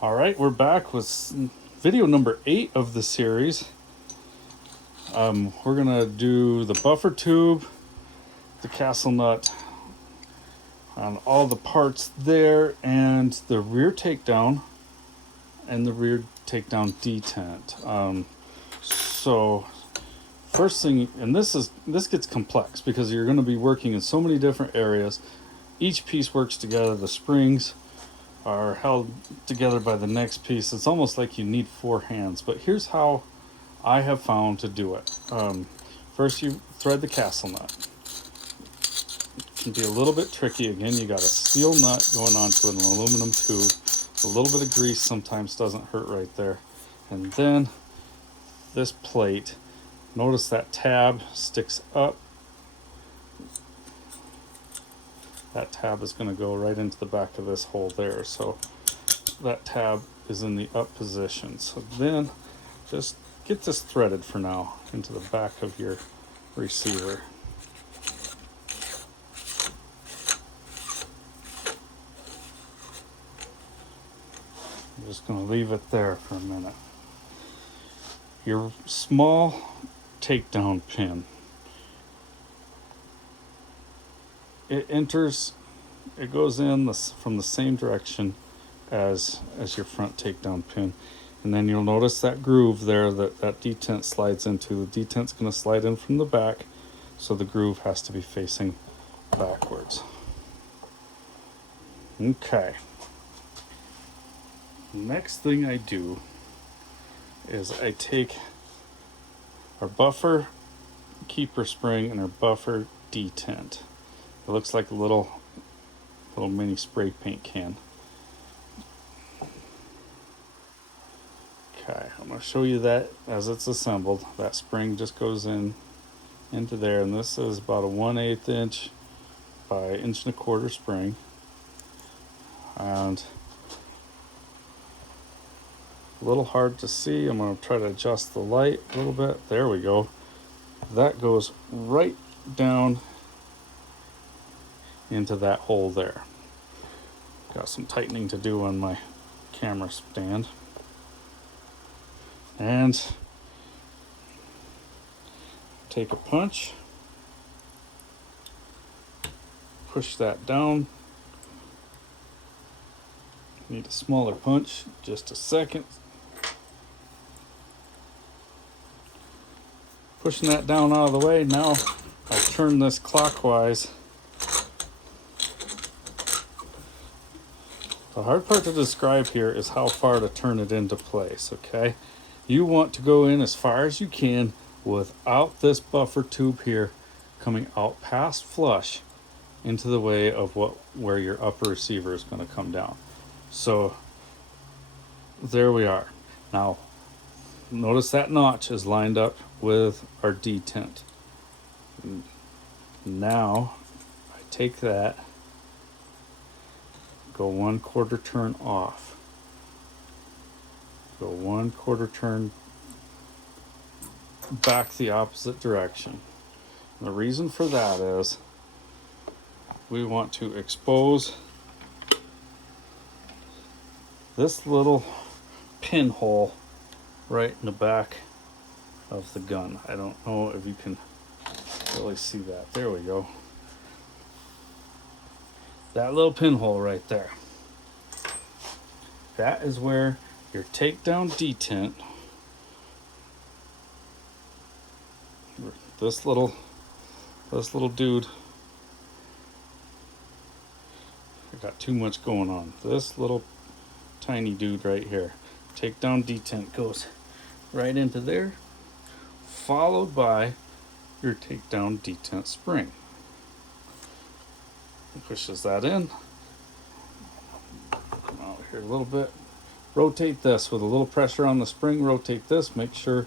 All right, we're back with video number 8 of the series. We're gonna do the buffer tube, the castle nut on all the parts there, and the rear takedown and the rear takedown detent. So first thing, and this gets complex because you're going to be working in so many different areas. Each piece works together. The springs are held together by the next piece. It's almost like you need 4 hands, but here's how I have found to do it. First, you thread the castle nut. It can be a little bit tricky. Again, you got a steel nut going onto an aluminum tube. A little bit of grease sometimes doesn't hurt right there. And then this plate, notice that tab sticks up. That tab is going to go right into the back of this hole there. So that tab is in the up position. So then just get this threaded for now into the back of your receiver. I'm just going to leave it there for a minute. Your small takedown pin, it goes in from the same direction as your front takedown pin, and then you'll notice that groove there that detent slides into. The detent's going to slide in from the back, so the groove has to be facing backwards. Okay. Next thing I do is I take our buffer keeper spring and our buffer detent. It looks like a little mini spray paint can. Okay, I'm going to show you that as it's assembled. That spring just goes into there, and this is about a 1/8 inch by 1.25 inch spring. And a little hard to see. I'm going to try to adjust the light a little bit. There we go. That goes right down into that hole there. Got some tightening to do on my camera stand. And take a punch, push that down. Need a smaller punch, just a second. Pushing that down out of the way. Now I'll turn this clockwise. The hard part to describe here is how far to turn it into place, okay? You want to go in as far as you can without this buffer tube here coming out past flush into the way of where your upper receiver is going to come down. So there we are. Now notice that notch is lined up with our detent. Now I take that, go 1/4 turn off, go 1/4 turn back the opposite direction. And the reason for that is we want to expose this little pinhole right in the back of the gun. I don't know if you can really see that. There we go. That little pinhole right there. That is where your takedown detent, this little dude, I got too much going on. This little tiny dude right here, takedown detent, goes right into there, followed by your takedown detent spring. Pushes that in. Come out here a little bit. Rotate this with a little pressure on the spring. Rotate this. Make sure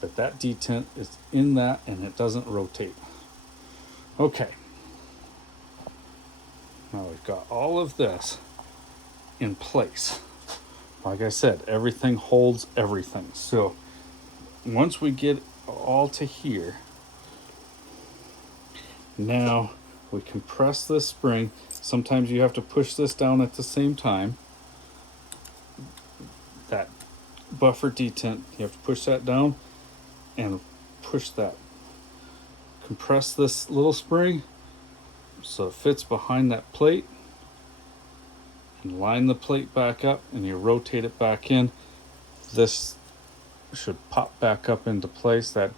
that detent is in that and it doesn't rotate. Okay. Now we've got all of this in place. Like I said, everything holds everything. So once we get all to here, now we can press this spring. Sometimes you have to push this down at the same time. that buffer detent, you have to push that down and push that. Compress this little spring so it fits behind that plate, and line the plate back up, and you rotate it back in. This should pop back up into place. That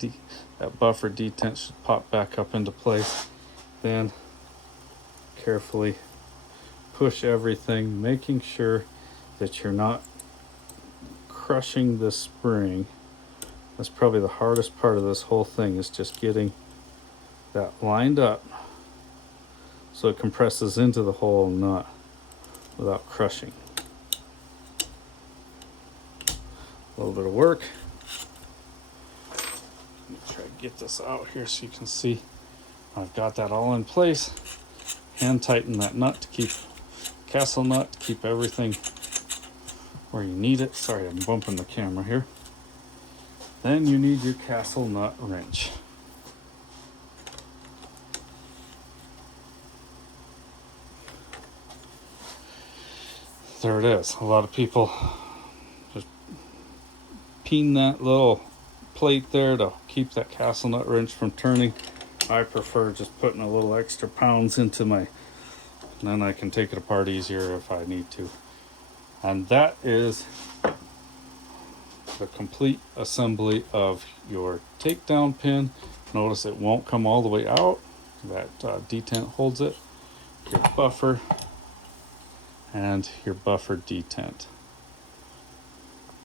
buffer detent should pop back up into place. Then carefully push everything, making sure that you're not crushing the spring. That's probably the hardest part of this whole thing, is just getting that lined up so it compresses into the whole nut without crushing. A little bit of work. Let me try to get this out here so you can see I've got that all in place. Hand tighten that nut to keep, castle nut to keep everything where you need it. Sorry, I'm bumping the camera here. Then you need your castle nut wrench. There it is. A lot of people just peen that little plate there to keep that castle nut wrench from turning. I prefer just putting a little extra pounds into my, and then I can take it apart easier if I need to. And that is the complete assembly of your takedown pin. Notice it won't come all the way out. That detent holds it. Your buffer and your buffer detent.